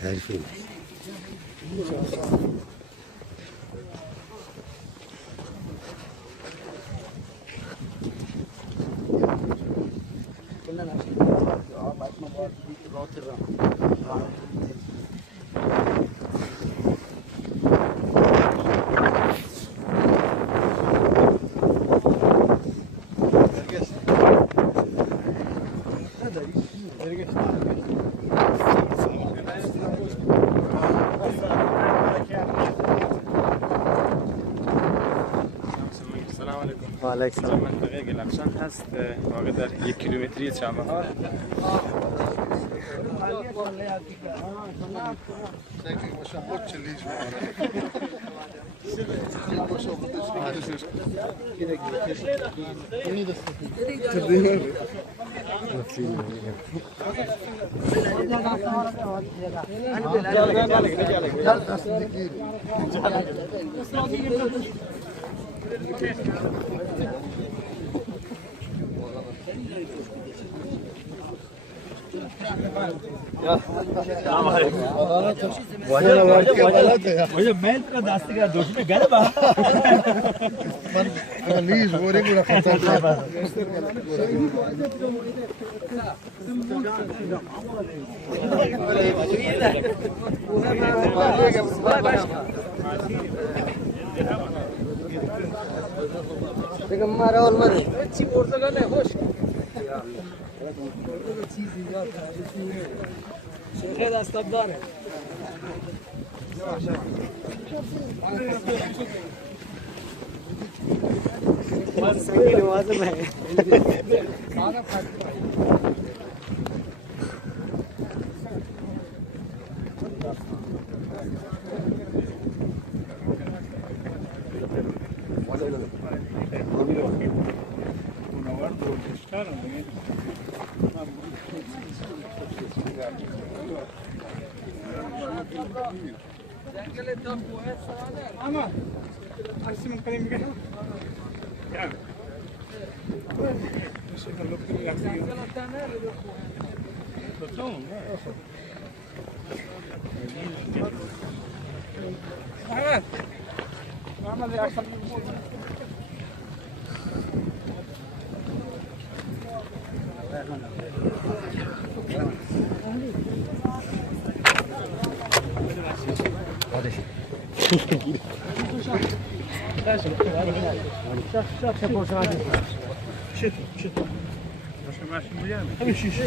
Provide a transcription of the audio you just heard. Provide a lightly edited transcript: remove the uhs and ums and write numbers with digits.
حرفی علیکم سلام. منطقه گلفشان هست، واقع در 1 کیلومتری چابهار. وجه ميل का दास्ती का दोस्त में गए बाहर من لیز وری گوره خطر دیگه مارا اول مره چی پرتغال خوش شیخ دستم داره سنگین واضح ہے اما عکس من کنیم میگه ماشي ماشي